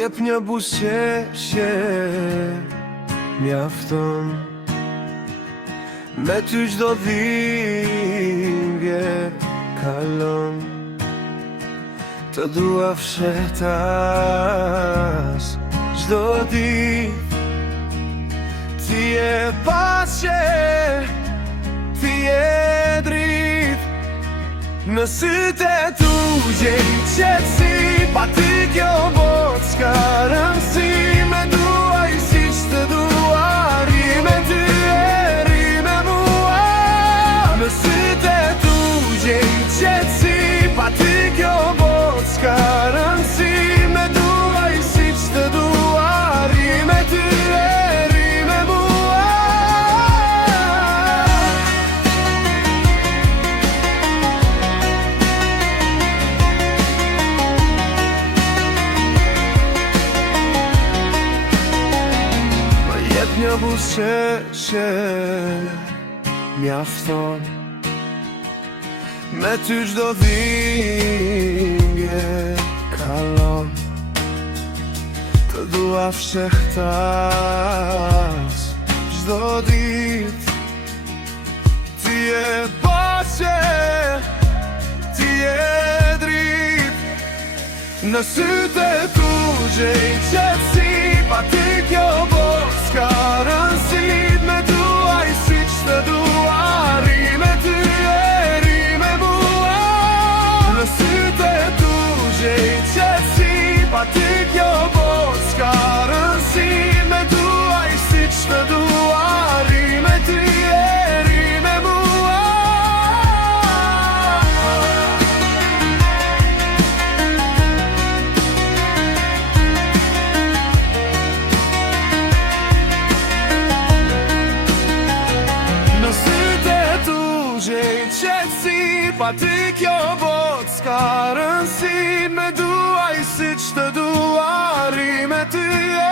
jep një buzëqeshje mjafton. Me ty çdo dhimbje kalon. Të dua fshehtas çdo ditë. Ti je paqe, ti je dritë. Në sytë e tu gjej qetësi. Pa ty kjo botë s'ka rëndësi. Me dua i siç të dua. Ri me ty e ri me mua. Në sytë e tu gjej qetësi. Pa ty kjo botë s'ka rëndësi. Me dua i siç të dua. Ri me ty e ri me mua. Më jep një buzëqeshje mjafton. Me ty çdo dhimbje kalon. Të dua fshehtas çdo ditë. Ti je paqe, ti je dritë. Në sytë e tu gjej qetësi. Pa ty kjo botë s'ka rëndësi. Me dua i siç të dua. Ri me ty e ri me mua. Në sytë e tu gjej qetësi. Pa ty kjo botë s'ka rëndësi. Me dua i siç të dua. Ri me ty e ri me mua. Në sytë e tu gjej qetësi. Pa ty kjo botë s'ka rëndësi. Me dua i siç të dua. Ri me ty e